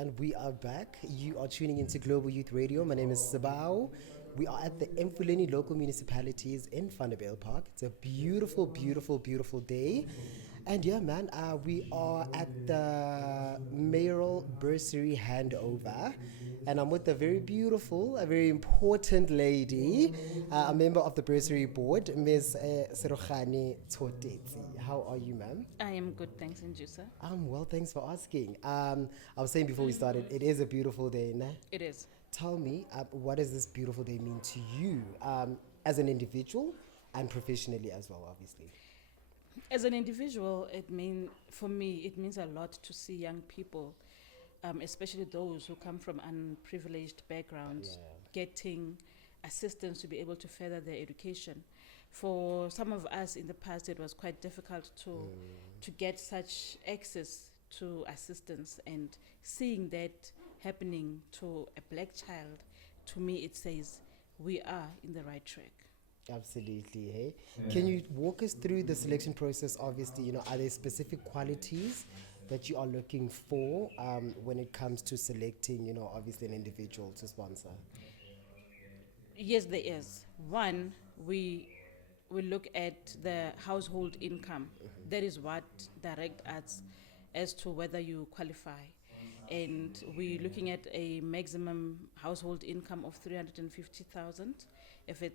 and we are back. You are tuning into Global Youth Radio. My name is Sebao. We are at the Mfuleni local municipalities in Vanderbijl Park. It's a beautiful, beautiful, beautiful day. And yeah, man, we are at the Mayoral bursary handover. And I'm with a very beautiful, a very important lady, a member of the bursary board, Ms. Serogane Tsotetsi. How are you, ma'am? I am good, thanks, and you, sir? Well, thanks for asking. I was saying before we started, it is a beautiful day, né? It is. Tell me, what does this beautiful day mean to you as an individual and professionally as well, obviously? As an individual, for me, it means a lot to see young people, especially those who come from unprivileged backgrounds, getting assistance to be able to further their education. For some of us in the past, it was quite difficult to get such access to assistance, and seeing that happening to a black child, to me it says we are in the right track. Absolutely, hey. Can you walk us through the selection process? Obviously, are there specific qualities that you are looking for when it comes to selecting, obviously an individual to sponsor? Yes, there is. One, we look at the household income. That is what directs us as to whether you qualify. And we're looking at a maximum household income of 350,000. If it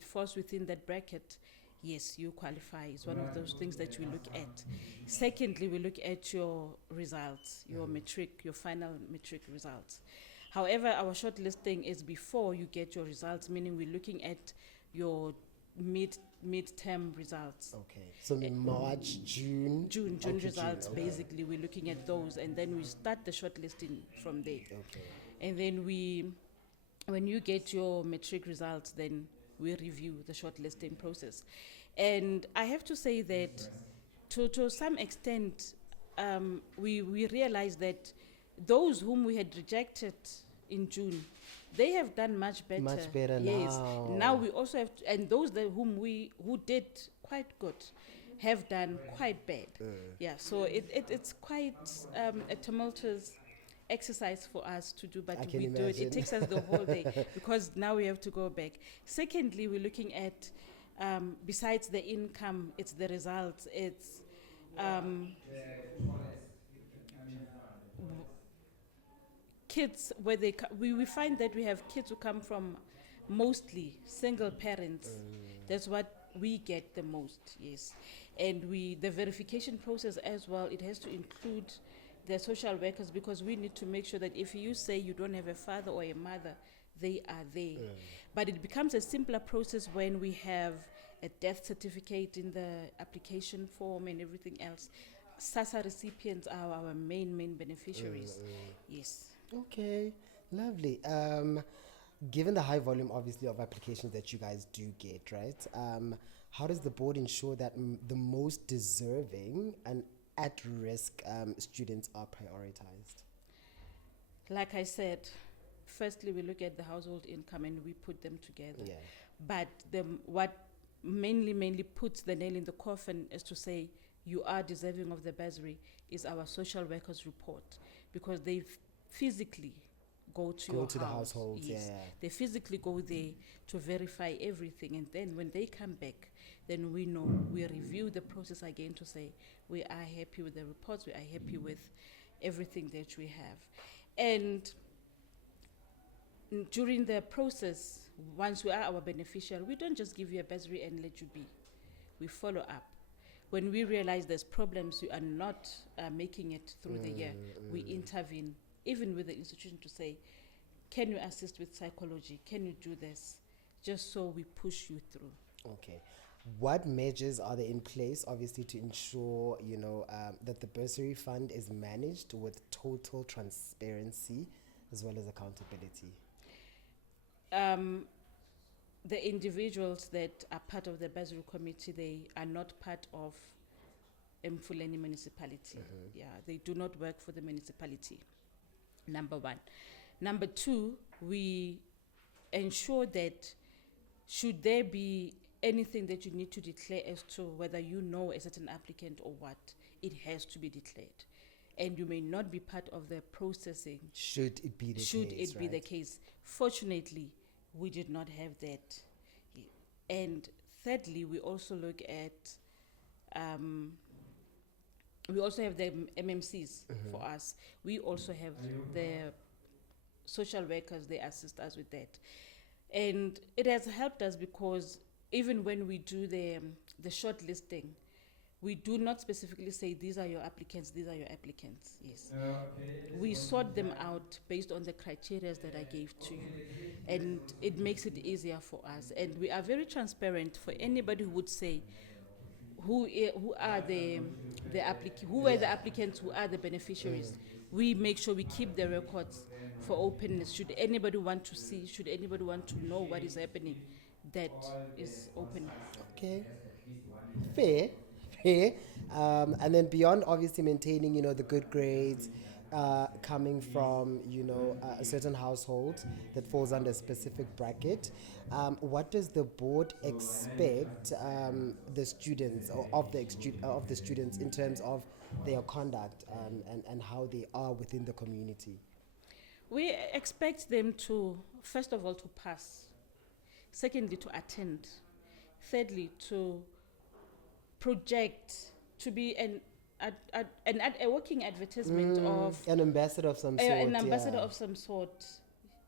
falls within that bracket, yes, you qualify. It's one of those things that we look at. Secondly, we look at your results, your final matric results. However, our shortlisting is before you get your results, meaning we're looking at your mid-term results. Okay, so March, June? June results, okay. Basically, we're looking at those, and then we start the shortlisting from there. Okay. And then when you get your matric results, then we review the shortlisting process. And I have to say that to some extent, we realized that those whom we had rejected in June, they have done much better. Much better yes. now. Now we also have and those who did quite good have done quite bad. Yeah, so it's quite a tumultuous exercise for us to do, but we do it. It takes us the whole day because now we have to go back. Secondly, we're looking at, besides the income, it's the results, it's kids, where we find that we have kids who come from mostly single parents. That's what we get the most, yes. And the verification process as well, it has to include the social workers, because we need to make sure that if you say you don't have a father or a mother, they are there. But it becomes a simpler process when we have a death certificate in the application form and everything else. SASSA recipients are our main beneficiaries. Yes. Okay, lovely. Given the high volume, obviously, of applications that you guys do get, right? How does the board ensure that the most deserving and at-risk students are prioritized? Like I said, firstly, we look at the household income and we put them together. Yeah. But what mainly puts the nail in the coffin is to say you are deserving of the bursary is our social workers report, because they physically go to the household. Yes. Yeah. They physically go there to verify everything, and then when they come back, then we know, we review the process again to say we are happy with the reports, we are happy with everything that we have. And during the process, once we are our beneficiary, we don't just give you a bursary and let you be. We follow up. When we realize there's problems, you are not making it through the year, we intervene, even with the institution, to say, can you assist with psychology? Can you do this? Just so we push you through. Okay. What measures are there in place, obviously, to ensure, that the bursary fund is managed with total transparency as well as accountability? The individuals that are part of the bursary committee, they are not part of Mfuleni municipality. Yeah, they do not work for the municipality. Number one. Number two, we ensure that should there be anything that you need to declare as to whether you know a certain applicant or what, it has to be declared. and you may not be part of the processing. Should it be the Should case, it be the right? case? Fortunately, we did not have that. And thirdly, we also look at, we also have the MMCs for us. We also have the social workers, they assist us with that. And it has helped us because even when we do the short listing, we do not specifically say these are your applicants, these are your applicants. Yes. We sort them out based on the criteria that I gave to you. And it makes it easier for us. And we are very transparent for anybody who would say who are who were the applicants, who are the beneficiaries. We make sure we keep the records for openness. Should anybody want to see, should anybody want to know what is happening, that is open. Okay. Fair, fair. And then beyond obviously maintaining, the good grades, coming from, a certain household that falls under a specific bracket, what does the board expect the students or of the students in terms of their conduct, and how they are within the community? We expect them to, first of all, to pass. Secondly, to attend. Thirdly, to project, to be a working advertisement of An ambassador of some sort. an ambassador yeah. of some sort.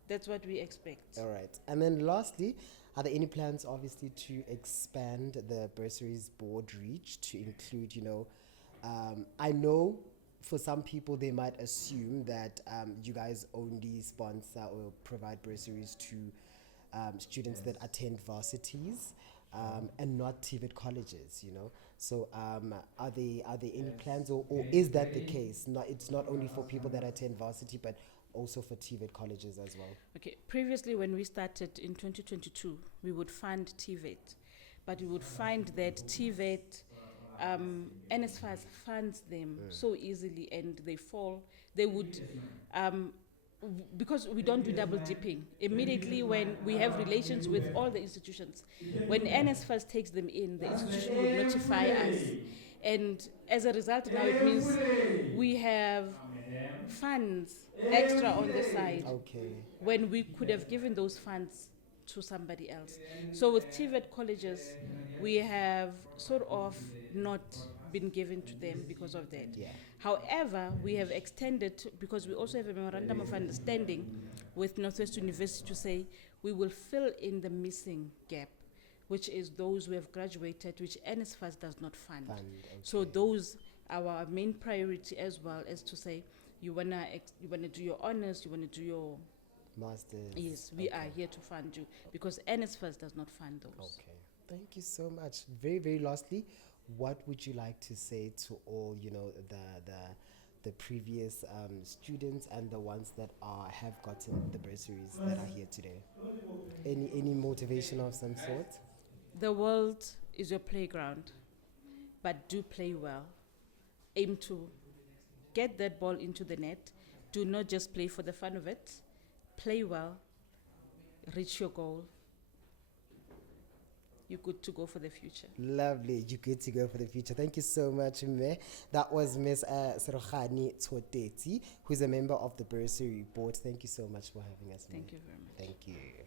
That's what we expect. All right. And then lastly, are there any plans obviously to expand the bursaries board reach to include, I know for some people they might assume that you guys only sponsor or provide bursaries to students that attend varsities, and not TVET colleges. So are there any plans, or is that the case? It's not only for people that attend varsity, but also for TVET colleges as well. Okay, previously when we started in 2022, we would fund TVET, but we would find that TVET, NSFAS funds them so easily and they would, because we don't do double dipping. Immediately when we have relations with all the institutions, when NSFAS takes them in, the institution would notify us. And as a result, now it means we have funds extra on the side Okay. when we could have given those funds to somebody else. So with TVET colleges, we have sort of not been given to them because of that. Yeah. However, we have extended, because we also have a memorandum of understanding with Northwest University to say we will fill in the missing gap, which is those who have graduated, which NSFAS does not fund. So those are our main priority, as well as to say you wanna do your honors, you wanna do your Masters. yes, we are here to fund you because NSFAS does not fund those. Okay. Thank you so much. Very, very lastly, what would you like to say to all, the previous students and the ones that have gotten the bursaries that are here today? Any motivation of some sort? The world is your playground, but do play well. Aim to get that ball into the net. Do not just play for the fun of it. Play well. Reach your goal. You're good to go for the future. Lovely. You're good to go for the future. Thank you so much, Me. That was Miss Serogani Tsoteti, who's a member of the bursary board. Thank you so much for having us, Me. Thank you very much. Thank you.